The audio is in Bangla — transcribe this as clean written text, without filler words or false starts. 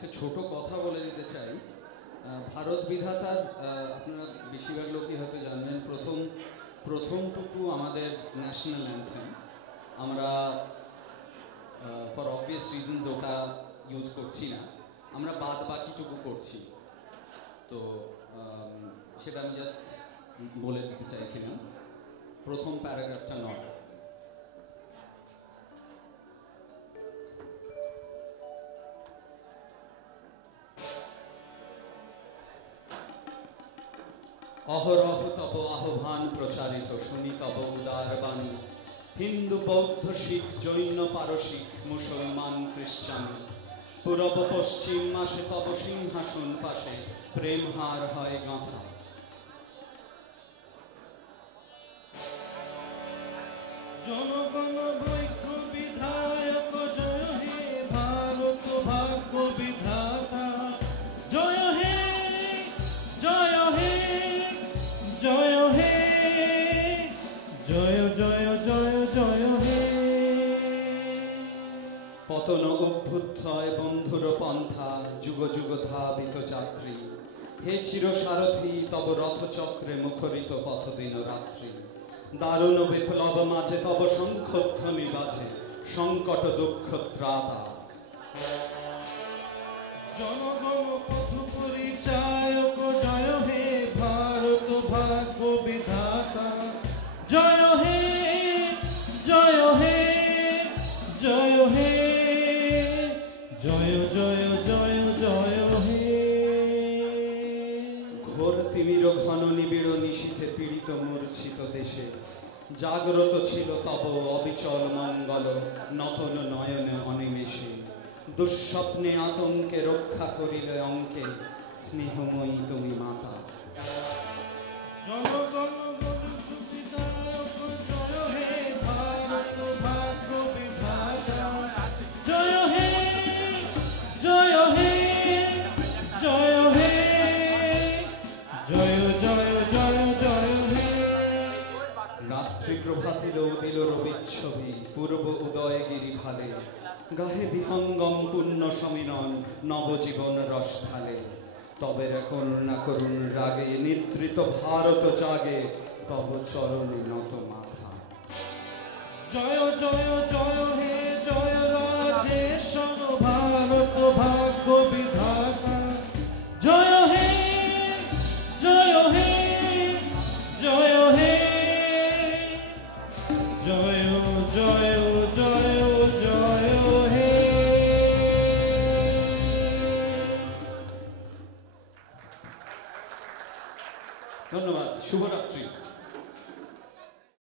একটা ছোট কথা বলে দিতে চাই। ভারত বিধাতার আপনারা বেশিরভাগ লোকই হয়তো জানবেন প্রথমটুকু আমাদের ন্যাশনাল অ্যান্থেম আমরা ফর অবভিয়াস রিজনস ওটা ইউজ করছি না, আমরা বাদ বাকিটুকু করছি। তো সেটা আমি জাস্ট বলে দিতে চাইছিলাম, প্রথম প্যারাগ্রাফটা নয়। অহরহ তব আহ্বান প্রচারিত শুনি তব উদার বাণী, হিন্দু বৌদ্ধ শিখ জৈন পারসিক মুসলমান খ্রিস্টান, পূরব পশ্চিম মাসে তব সিংহাসন পাশে প্রেম হার হয় গাঁথা। জনগণ বৈক্য বিধায়ক জয় হে ভারত ভাগ্য বিধাতা, জয় হে জয় হে জয় হে জয় জয় জয় জয় হে। পতন অভ্যুত্থয় বন্ধুর পন্থা যুগ যুগ ধাবিত যাত্রী, হে চিরসারথী তব রথচক্রে মুখরিত পথ দিন রাত্রি, দারুণ বিপ্লব মাঝে তব শঙ্খধ্বনি বাজে সংকট দুঃখ ত্রাতা। জনগণ পথ পরিচায়ক জয় হে ভারত ভাগ্য বিধাতা, জয় হে জয় হে জয় হে জয় জয় জয় জয় হে। ঘোর তিমির ঘন নিবিড় নিশীথে পীড়িত মূর্ছিত দেশে জাগ্রত ছিল তব অবিচল মঙ্গল নতন নয়নে অনিমেষে, দুঃস্বপ্নে আতঙ্কে রক্ষা করিলে অঙ্কে স্নেহময়ী তুমি মাতা। জনগণ বিধায়ক জয় হে ভারত ভাগ্য বিধাতা, জয় হে জয় হে জয় হে জয় জয় জয় জয় হে। রাত্রি প্রভাতিল দিল রবিচ্ছবি পূর্ব উদয়গিরি ভালে, গাহে বিহঙ্গম পুণ্য সমীরণ নবজীবন রস ঢালে, তবে করুণা করুণ রাগে নিদ্রিত ভারত জাগে তব চরণে নত মাথা। জয় জয় জয় হে জয় রাজেশন ভারত ভাগ্য বিধাতা, জয় হে জয় হে জয় হে জয় জয় জয় জয় হে। ধন্যবাদ, শুভরাত্রি।